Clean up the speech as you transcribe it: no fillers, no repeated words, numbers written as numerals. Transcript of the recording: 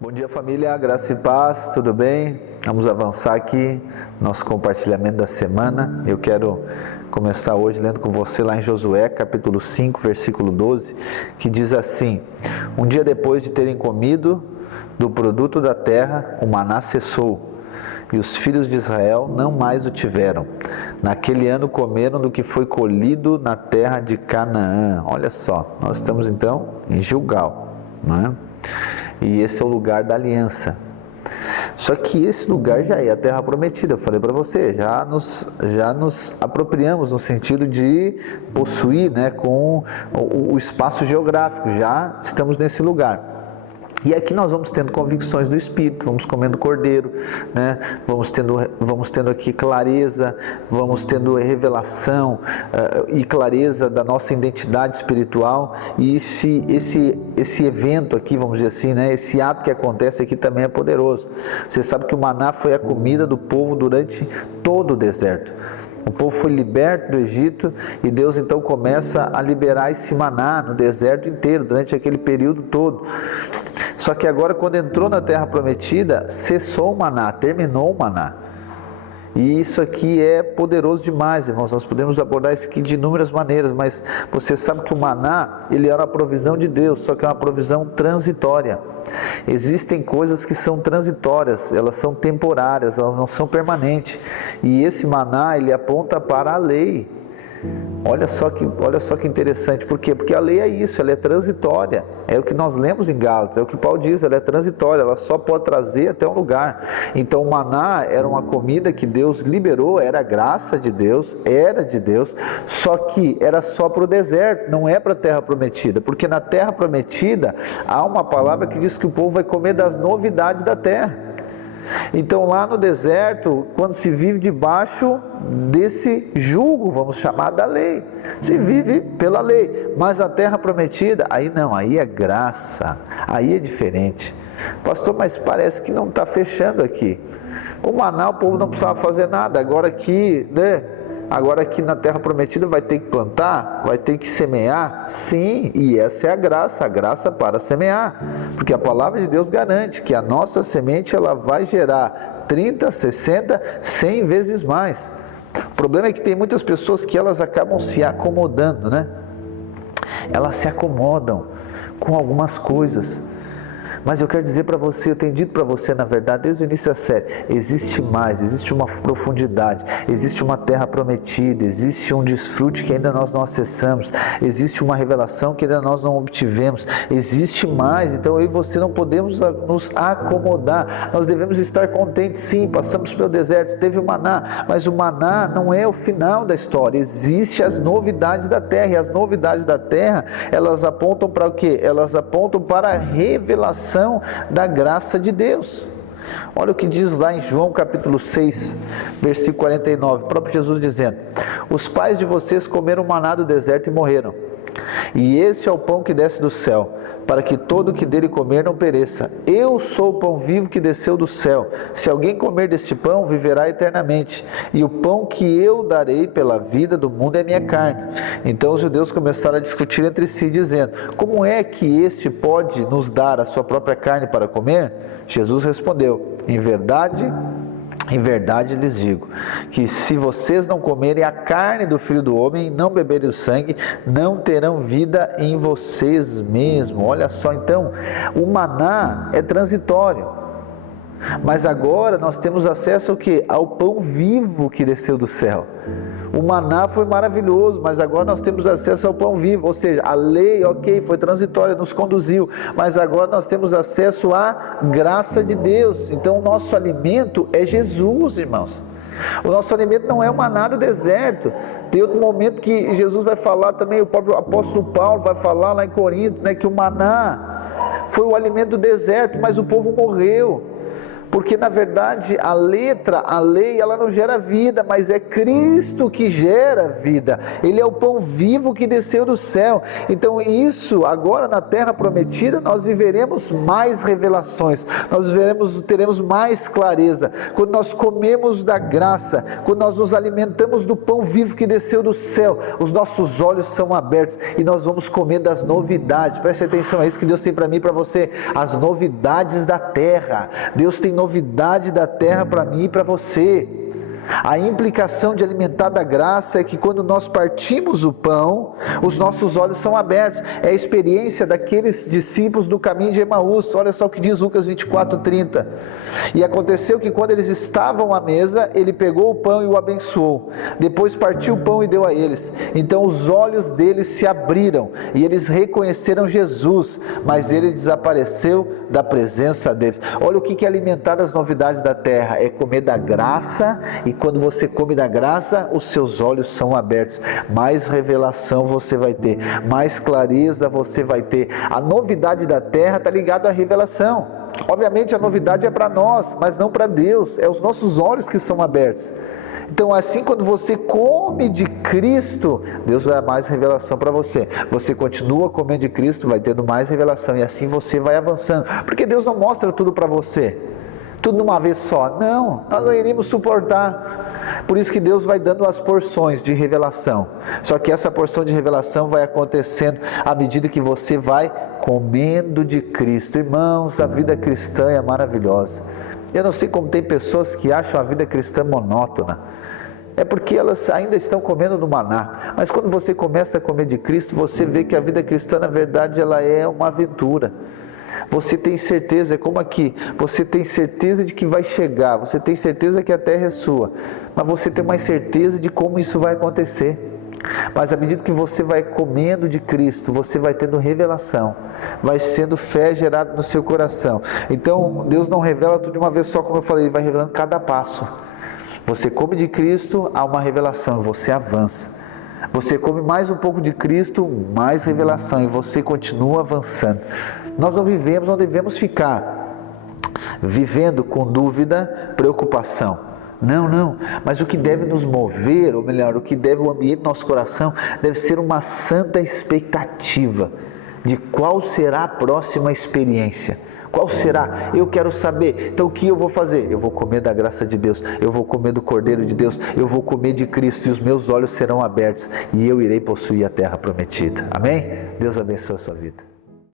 Bom dia, família, graça e paz, tudo bem? Vamos avançar aqui nosso compartilhamento da semana. Eu quero começar hoje lendo com você lá em Josué, capítulo 5, versículo 12, que diz assim: Um dia depois de terem comido do produto da terra, o maná cessou, e os filhos de Israel não mais o tiveram. Naquele ano comeram do que foi colhido na terra de Canaã. Olha só, nós estamos então em Gilgal, não é? E esse é o lugar da aliança. Só que esse lugar já é a terra prometida, eu falei para você, já nos apropriamos no sentido de possuir, né, com o espaço geográfico, já estamos nesse lugar. E aqui nós vamos tendo convicções do Espírito, vamos comendo cordeiro, né? vamos tendo aqui clareza, vamos tendo revelação e clareza da nossa identidade espiritual. E esse evento aqui, vamos dizer assim, né? Esse ato que acontece aqui também é poderoso. Você sabe que o maná foi a comida do povo durante todo o deserto. O povo foi liberto do Egito e Deus então começa a liberar esse maná no deserto inteiro, durante aquele período todo. Só que agora, quando entrou na terra prometida, cessou o maná, terminou o maná. E isso aqui é poderoso demais, irmãos. Nós podemos abordar isso aqui de inúmeras maneiras, mas você sabe que o maná, ele era a provisão de Deus, só que é uma provisão transitória. Existem coisas que são transitórias, elas são temporárias, elas não são permanentes. E esse maná, ele aponta para a lei. Olha só que interessante. Por quê? Porque a lei é isso, ela é transitória. É o que nós lemos em Gálatas, é o que Paulo diz, ela é transitória, ela só pode trazer até um lugar. Então o maná era uma comida que Deus liberou, era graça de Deus, era de Deus, só que era só para o deserto, não é para a terra prometida. Porque na terra prometida há uma palavra que diz que o povo vai comer das novidades da terra. Então lá no deserto, quando se vive debaixo desse jugo, vamos chamar da lei, se vive pela lei, mas a terra prometida, aí não, aí é graça, aí é diferente. Pastor, mas parece que não está fechando aqui. O maná, o povo não precisava fazer nada, agora aqui, né? Agora aqui na terra prometida vai ter que plantar, vai ter que semear, sim, e essa é a graça para semear, porque a palavra de Deus garante que a nossa semente ela vai gerar 30, 60, 100 vezes mais. O problema é que tem muitas pessoas que elas acabam se acomodando, né? Elas se acomodam com algumas coisas. Mas eu quero dizer para você, eu tenho dito para você, na verdade, desde o início da série, existe mais, existe uma profundidade, existe uma terra prometida, existe um desfrute que ainda nós não acessamos, existe uma revelação que ainda nós não obtivemos, existe mais. Então eu e você não podemos nos acomodar, nós devemos estar contentes. Sim, passamos pelo deserto, teve o maná, mas o maná não é o final da história, existem as novidades da terra, e as novidades da terra, elas apontam para o quê? Elas apontam para a revelação da graça de Deus. Olha o que diz lá em João capítulo 6, versículo 49, o próprio Jesus dizendo: Os pais de vocês comeram maná do deserto e morreram, e este é o pão que desce do céu, para que todo o que dele comer não pereça. Eu sou o pão vivo que desceu do céu. Se alguém comer deste pão, viverá eternamente. E o pão que eu darei pela vida do mundo é minha carne. Então os judeus começaram a discutir entre si, dizendo: Como é que este pode nos dar a sua própria carne para comer? Jesus respondeu: Em verdade lhes digo, que se vocês não comerem a carne do Filho do Homem e não beberem o sangue, não terão vida em vocês mesmos. Olha só, então, o maná é transitório, mas agora nós temos acesso ao quê? Ao pão vivo que desceu do céu. O maná foi maravilhoso, mas agora nós temos acesso ao pão vivo, ou seja, a lei, ok, foi transitória, nos conduziu, mas agora nós temos acesso à graça de Deus. Então o nosso alimento é Jesus, irmãos. O nosso alimento não é o maná do deserto. Tem outro momento que Jesus vai falar também, o próprio apóstolo Paulo vai falar lá em Corinto, né, que o maná foi o alimento do deserto, mas o povo morreu. Porque na verdade a lei, ela não gera vida, mas é Cristo que gera vida. Ele é o pão vivo que desceu do céu. Então isso, agora na terra prometida, nós viveremos mais revelações, teremos mais clareza. Quando nós comemos da graça, quando nós nos alimentamos do pão vivo que desceu do céu, os nossos olhos são abertos e nós vamos comer das novidades. Preste atenção, é isso que Deus tem para mim e para você, as novidades da terra. Deus tem novidade da terra para mim e para você. A implicação de alimentar da graça é que quando nós partimos o pão, os nossos olhos são abertos. É a experiência daqueles discípulos do caminho de Emaús. Olha só o que diz Lucas 24:30. E aconteceu que quando eles estavam à mesa, ele pegou o pão e o abençoou. Depois partiu o pão e deu a eles. Então os olhos deles se abriram e eles reconheceram Jesus, mas ele desapareceu da presença deles. Olha o que é alimentar das novidades da terra, é comer da graça, e quando você come da graça, os seus olhos são abertos, mais revelação você vai ter, mais clareza você vai ter. A novidade da terra está ligada à revelação. Obviamente a novidade é para nós, mas não para Deus, é os nossos olhos que são abertos. Então assim, quando você come de Cristo, Deus vai dar mais revelação para você. Você continua comendo de Cristo, vai tendo mais revelação, e assim você vai avançando. Porque Deus não mostra tudo para você, tudo de uma vez só. Não, nós não iríamos suportar. Por isso que Deus vai dando as porções de revelação. Só que essa porção de revelação vai acontecendo à medida que você vai comendo de Cristo. Irmãos, a vida cristã é maravilhosa. Eu não sei como tem pessoas que acham a vida cristã monótona. É porque elas ainda estão comendo do maná. Mas quando você começa a comer de Cristo, você vê que a vida cristã, na verdade, ela é uma aventura. Você tem certeza, é como aqui, você tem certeza de que vai chegar, você tem certeza que a terra é sua, mas você tem mais certeza de como isso vai acontecer. Mas à medida que você vai comendo de Cristo, você vai tendo revelação, vai sendo fé gerada no seu coração. Então Deus não revela tudo de uma vez só, como eu falei, Ele vai revelando cada passo. Você come de Cristo, há uma revelação, você avança. Você come mais um pouco de Cristo, mais revelação, e você continua avançando. Nós não devemos ficar vivendo com dúvida, preocupação. Não, mas o que deve nos mover, ou melhor, o que deve o ambiente do nosso coração, deve ser uma santa expectativa de qual será a próxima experiência. Qual será? Eu quero saber. Então o que eu vou fazer? Eu vou comer da graça de Deus, eu vou comer do Cordeiro de Deus, eu vou comer de Cristo, e os meus olhos serão abertos, e eu irei possuir a terra prometida. Amém? Deus abençoe a sua vida.